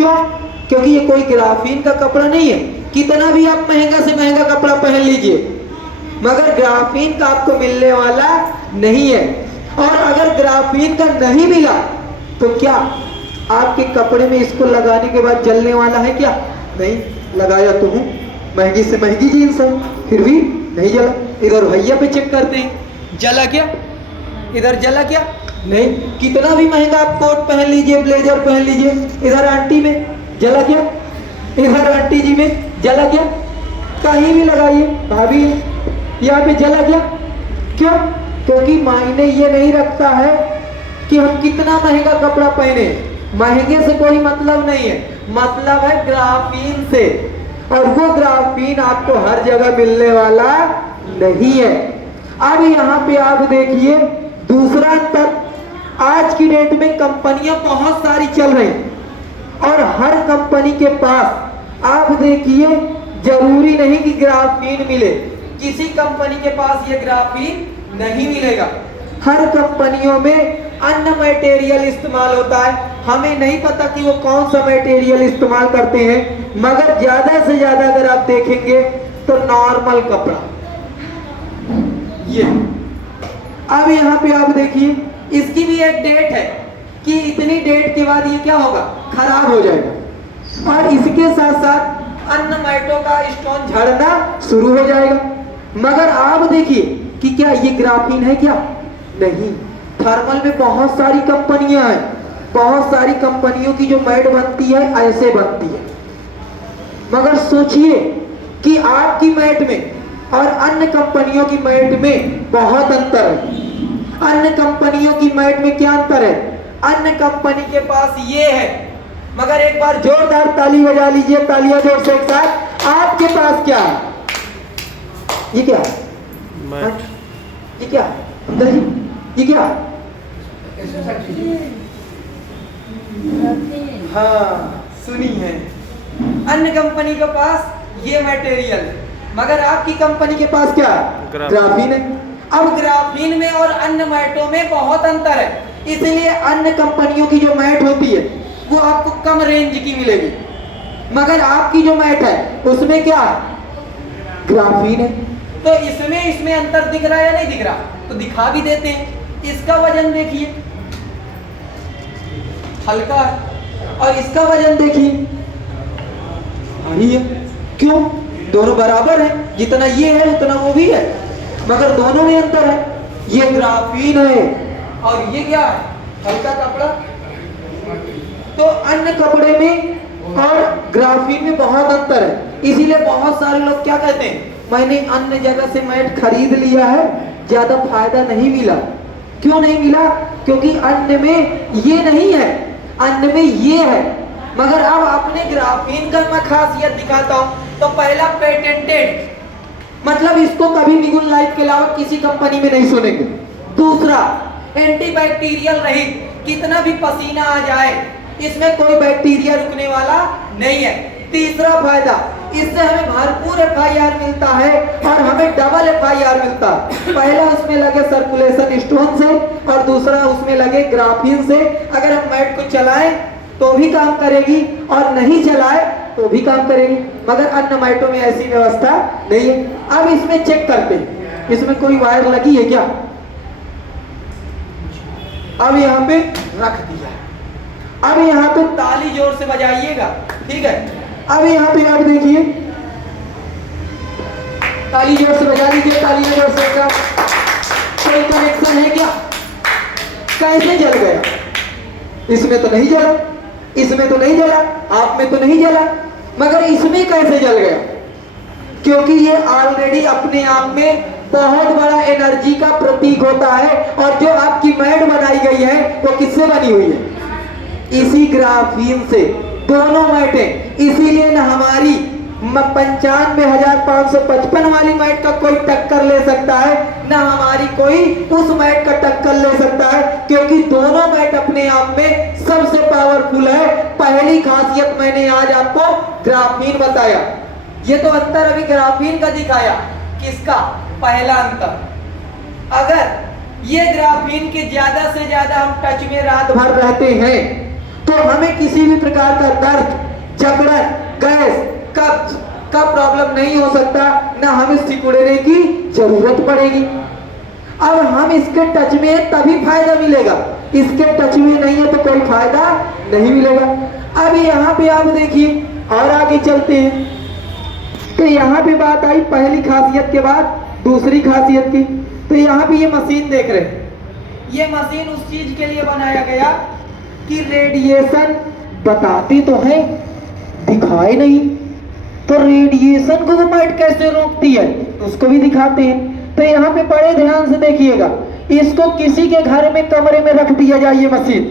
क्यों? क्योंकि ये कोई ग्राफीन का कपड़ा नहीं है। कितना भी आप महंगा से महंगा कपड़ा पहन लीजिए, मगर ग्राफीन का आपको मिलने वाला नहीं है। और अगर ग्राफीन का नहीं मिला तो क्या आपके कपड़े में इसको लगाने के बाद जलने वाला है क्या? नहीं। लगाया तो हूँ, महंगी से महंगी जींस है, फिर भी नहीं जला। इधर भैया पे चेक करते हैं, जला क्या? इधर जला क्या? नहीं। कितना भी महंगा आप कोट पहन लीजिए, ब्लेजर पहन लीजिए, इधर आंटी में जला क्या? इधर आंटी जी में जला क्या? कहीं भी लगाइए, भाभी यहाँ पे जला क्या? क्यों? क्योंकि मायने ये नहीं रखता है कि हम कितना महंगा कपड़ा पहने, महंगे से कोई मतलब नहीं है, मतलब है ग्राफीन से। और वो ग्राफीन आपको हर जगह मिलने वाला नहीं है। अब यहाँ पे आप देखिए दूसरा अंतर, आज की डेट में कंपनियां बहुत सारी चल रही और हर कंपनी के पास आप देखिए जरूरी नहीं कि ग्राफीन मिले, किसी कंपनी के पास ये ग्राफीन नहीं मिलेगा। हर कंपनियों में अन्य मटेरियल इस्तेमाल होता है, हमें नहीं पता कि वो कौन सा मटेरियल इस्तेमाल करते हैं, मगर ज्यादा से ज्यादा अगर आप देखेंगे तो नॉर्मल कपड़ा ये। अब यहाँ पे आप देखिए इसकी भी एक डेट है कि इतनी डेट के बाद ये क्या होगा, खराब हो जाएगा। और इसके साथ साथ अन्य मैटों का स्टोन झड़ना शुरू हो जाएगा। मगर आप देखिए कि क्या ये ग्राफीन है क्या? नहीं। थर्मल में बहुत सारी कंपनियां हैं, बहुत सारी कंपनियों की जो मैट बनती है ऐसे बनती है। मगर सोचिए कि आपकी मैट में और अन्य कंपनियों की मैट में बहुत अंतर है। अन्य कंपनियों की मैट में क्या अंतर है? अन्य कंपनी के पास ये है, मगर एक बार जोरदार ताली बजा लीजिए, तालियां जोर से एक साथ। आपके पास क्या है? ये क्या है? ये क्या है? अंदर जी ये क्या है? हाँ सुनी है, अन्य कंपनी के पास ये मटेरियल है, मगर आपकी कंपनी के पास क्या है? ग्राफीन है। अब ग्राफीन में और अन्य मैटों में बहुत अंतर है, इसलिए अन्य कंपनियों की जो मैट होती है वो आपको कम रेंज की मिलेगी, मगर आपकी जो मैट है उसमें क्या है? ग्राफीन है। तो इसमें अंतर दिख रहा है या नहीं दिख रहा? तो दिखा भी देते हैं। इसका वजन देखिए हल्का है और इसका वजन देखिए भारी है। क्यों? दोनों बराबर है, जितना ये है उतना वो भी है, मगर दोनों में अंतर है। ये ग्राफीन है और ये क्या है? हल्का कपड़ा। तो अन्य कपड़े में और ग्राफीन में बहुत अंतर है, इसीलिए बहुत सारे लोग क्या कहते हैं, मैंने अन्य जगह से मैट खरीद लिया है, ज्यादा फायदा नहीं मिला। क्यों नहीं मिला? क्योंकि अन्य में ये नहीं है, अन्य में ये है। मगर अब अपने ग्राफीन का मैं खासियत दिखाता हूं। तो पहला पेटेंटेड, मतलब इसको कभी निगुल लाइफ के अलावा किसी कंपनी में नहीं सुनेंगे। दूसरा एंटीबैक्टीरियल रहित, कितना भी पसीना आ जाए इसमें कोई बैक्टीरिया रुकने वाला नहीं है। तीसरा फायदा, इससे हमें भरपूर FIR मिलता है और हमें डबल FIR मिलता है। पहला उसमें लगे सर्कुलेशन स्टोन से और दूसरा उसमें लगे ग्राफीन से। अगर हम मैट को चलाएं तो भी काम करेगी और नहीं चलाए तो भी काम करेगी, मगर अन्य मैटों में ऐसी व्यवस्था नहीं है। अब इसमें चेक करते हैं इसमें कोई वायर लगी है क्या? अब यहाँ पे रख दिया। अब यहाँ पे ताली जोर से बजाइएगा, ठीक है? अब यहाँ पे आप देखिए, ताली जोर से बजा लीजिए, ताली जोर से का कोई कनेक्शन है क्या? कैसे जल गया? इसमें तो नहीं जला, इसमें तो नहीं जला, आप में तो नहीं जला, मगर इसमें कैसे जल गया? क्योंकि ये ऑलरेडी अपने आप में बहुत बड़ा एनर्जी का प्रतीक होता है। और जो आपकी मैट बनाई गई है वो किससे बनी हुई है? इसी ग्राफीन से। दोनों मैटें, इसीलिए न हमारी 95,555 वाली मैट का कोई टक्कर ले सकता है, न हमारी कोई उस मैट का टक्कर ले सकता है, क्योंकि दोनों मैट अपने आप में सबसे पावरफुल है। पहली खासियत मैंने आज आपको ग्राफीन बताया। ये तो अंतर अभी ग्राफीन का दिखाया। किसका? पहला अंतर, अगर ये ग्राफीन के ज्यादा से ज्यादा हम टच में रात भर रहते हैं तो हमें किसी भी प्रकार का दर्द, जकड़न, गैस, कब्ज का प्रॉब्लम नहीं हो सकता, ना हमें सिकुड़ने की जरूरत पड़ेगी। अब हम इसके टच में हैं तभी फायदा मिलेगा, इसके टच में नहीं है तो कोई फायदा नहीं मिलेगा। अब यहाँ पे आप देखिए और आगे चलते हैं, तो यहाँ पे बात आई पहली खासियत के बाद दूसरी खासियत की। तो यहाँ पे ये मशीन देख रहे हैं, ये मशीन उस चीज के लिए बनाया गया कि रेडिएशन बताती तो है, दिखाए नहीं, तो रेडिएशन को लाइट कैसे रोकती है उसको भी दिखाते हैं। तो यहाँ पे बड़े ध्यान से देखिएगा, इसको किसी के घर में कमरे में रख दिया जाए ये मशीन,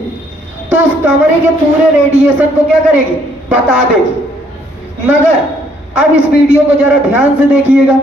तो उस कमरे के पूरे रेडिएशन को क्या करेगी, बता देगी। मगर अब इस वीडियो को जरा ध्यान से देखिएगा,